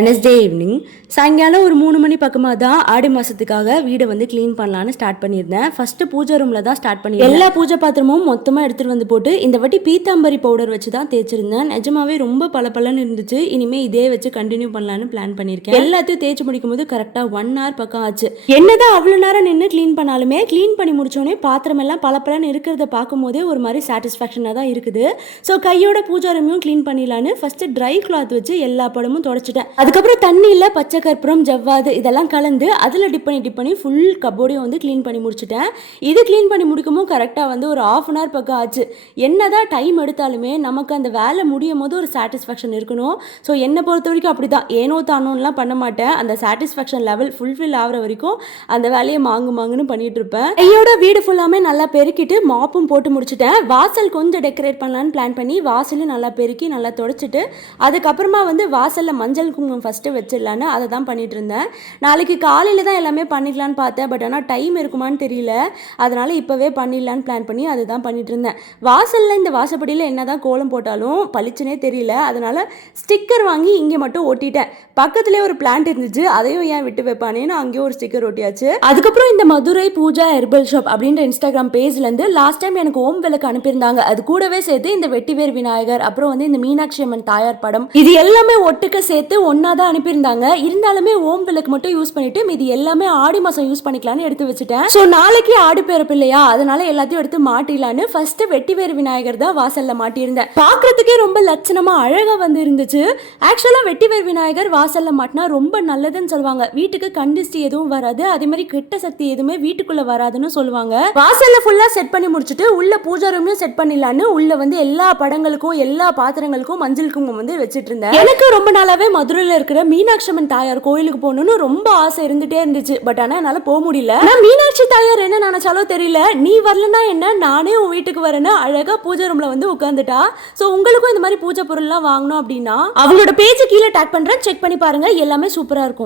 Wednesday evening சாயங்காலம் ஒரு 3 மணி பக்கமாக தான் ஆடி மாதத்துக்காக வீடை வந்து க்ளீன் பண்ணலான்னு ஸ்டார்ட் பண்ணியிருந்தேன். ஃபஸ்ட்டு பூஜை ரூமில் தான் ஸ்டார்ட் பண்ணியிருந்தேன். எல்லா பூஜை பாத்திரமும் மொத்தமாக எடுத்துகிட்டு வந்து போட்டு இந்த வாட்டி பீத்தாம்பரி பவுடர் வச்சு தான் தேய்ச்சிருந்தேன். நிஜமாவே ரொம்ப பளபளன்னு இருந்துச்சு. இனிமேல் இதே வச்சு கண்டினியூ பண்ணலான்னு பிளான் பண்ணியிருக்கேன். எல்லாத்தையும் தேய்ச்சி முடிக்கும் போது கரெக்டாக 1 hour பக்கம் ஆச்சு. என்னதான் அவ்வளோ நேரம் நின்று க்ளீன் பண்ணாலுமே க்ளீன் பண்ணி முடிச்சோடனே பாத்திரம் எல்லாம் பளபளன்னு இருக்கிறத பார்க்கும் போதே ஒரு மாதிரி சாட்டிஸ்ஃபேக்ஷனாக தான் இருக்குது. ஸோ கையோட பூஜை ரூமையும் க்ளீன் பண்ணிடலான்னு ஃபஸ்ட்டு ட்ரை கிளாத் வச்சு எல்லா படமும் தொடச்சிட்டேன். அதுக்கப்புறம் தண்ணியில் பச்சை கற்பூரம் ஜவ்வாது இதெல்லாம் கலந்து அதில் டிப் பண்ணி ஃபுல் கப்போர்டையும் வந்து க்ளீன் பண்ணி முடிச்சுட்டேன். இது க்ளீன் பண்ணி முடிக்கும்போது கரெக்டாக வந்து ஒரு 1/2 hour பக்கம் ஆச்சு. என்னதான் டைம் எடுத்தாலுமே நமக்கு அந்த வேலை முடியும் போது ஒரு சாட்டிஸ்ஃபேக்ஷன் இருக்கணும். ஸோ என்னை பொறுத்த வரைக்கும் அப்படி தான், ஏனோ தானோன்னுலாம் பண்ண மாட்டேன். அந்த சாட்டிஸ்ஃபேக்ஷன் லெவல் ஃபுல்ஃபில் ஆகிற வரைக்கும் அந்த வேலையை மாங்குன்னு பண்ணிட்டு இருப்பேன். கையோட வீடு ஃபுல்லாமே நல்லா பெருக்கிட்டு மாப்பும் போட்டு முடிச்சுட்டேன். வாசல் கொஞ்சம் டெக்கரேட் பண்ணலான்னு பிளான் பண்ணி வாசலும் நல்லா பெருக்கி நல்லா தொடச்சிட்டு அதுக்கப்புறமா வந்து வாசலில் மஞ்சள் குங்குமம் ஃபஸ்ட்டு வச்சிடலான்னு அதை தான் பண்ணிட்டு இருந்தேன். நாளைக்கு காலையில் தான் எல்லாமே பண்ணிடலான்னு பார்த்தேன். பட் ஆனால் டைம் இருக்குமான்னு தெரியல. அதனால் இப்போவே பண்ணிடலான்னு பிளான் பண்ணி அதை தான் பண்ணிட்டு இருந்தேன். வாசலில் இந்த வாசப்படியில் என்ன தான் கோலம் போட்டாலும் பளிச்சுனே தெரியல. அதனால் ஸ்டிக்கர் வாங்கி இங்கே மட்டும் ஒட்டிட்டேன். பக்கத்துலேயே ஒரு பிளான்ட் இருந்துச்சு, அதையும் ஏன் விட்டு வைப்பானேன்னு அங்கேயும் ஒரு ஸ்டிக்கர் ஒட்டியாச்சு. அதுக்கப்புறம் இந்த மதுரை பூஜா ஹெர்பல் ஷாப் அப்படின்ற இன்ஸ்டாகிராம் பேஜ்லேருந்து லாஸ்ட் டைம் எனக்கு ஓம் விளக்கு அனுப்பியிருந்தாங்க. அது கூடவே சேர்த்து இந்த வெட்டிவேர் விநாயகர், அப்புறம் வந்து இந்த மீனாட்சி அம்மன் தாயார் படம், இது எல்லாமே ஒட்டுக்க சேர்த்து ஒன்றா தான் அனுப்பியிருந்தாங்க. இருந்தாலுமே ஓம் விளக்கு மட்டும் யூஸ் பண்ணிட்டு மீதி எல்லாமே ஆடி மாதம் யூஸ் பண்ணிக்கலான்னு எடுத்து வச்சுட்டேன். ஸோ நாளைக்கு ஆடி பிறப்பு இல்லையா, அதனால எல்லாத்தையும் எடுத்து மாட்டிடலான்னு ஃபர்ஸ்ட் வெட்டிவேர் விநாயகர் தான் வாசல்ல மாட்டியிருந்தேன். பார்க்கறதுக்கே ரொம்ப லட்சணமா அழகா வந்து இருந்துச்சு. ஆக்சுவலா வெட்டிவேர் விநாயகர் வாசல்ல மாட்டினா ரொம்ப நல்லதுன்னு சொல்லுவாங்க. வீட்டுக்கு கண்டிஸ்டி எதுவும் வராது, அதே மாதிரி கெட்ட சக்தி எதுவுமே வீட்டுக்குள்ள வராதுன்னு சொல்லுவாங்க. வாசல்ல ஃபுல்லா செட் பண்ணி முடிச்சுட்டு உள்ள பூஜை ரூம்லயும் செட் பண்ணிடலான்னு உள்ள வந்து எல்லா படங்களுக்கும் எல்லா பாத்திரங்களுக்கும் மஞ்சள் குங்குமம் வந்து வச்சுட்டு இருந்தேன். எனக்கு ரொம்ப நாளாவே மதுரையில் இருக்கிற மீனாட்சி அம்மன் தாயார் கோயிலுக்கு போகணும்னு ரொம்ப ஆசை இருந்துட்டே இருந்துச்சு. பட் ஆனால் என்னால் போக முடியல. நான் மீனாட்சி தாயார் என்ன நினைச்சாலும் தெரியல, நீ வரலன்னா என்ன, நானே உன் வீட்டுக்கு வரேன்னு அழகா பூஜை ரூம்ல வந்து உட்காந்துட்டா. ஸோ உங்களுக்கும் இந்த மாதிரி பூஜை பொருள்லாம் வாங்கணும் அப்படின்னா அவங்களோட பேஜ் கீழே டேக் பண்றேன், செக் பண்ணி பாருங்க. எல்லாமே சூப்பரா இருக்கும்.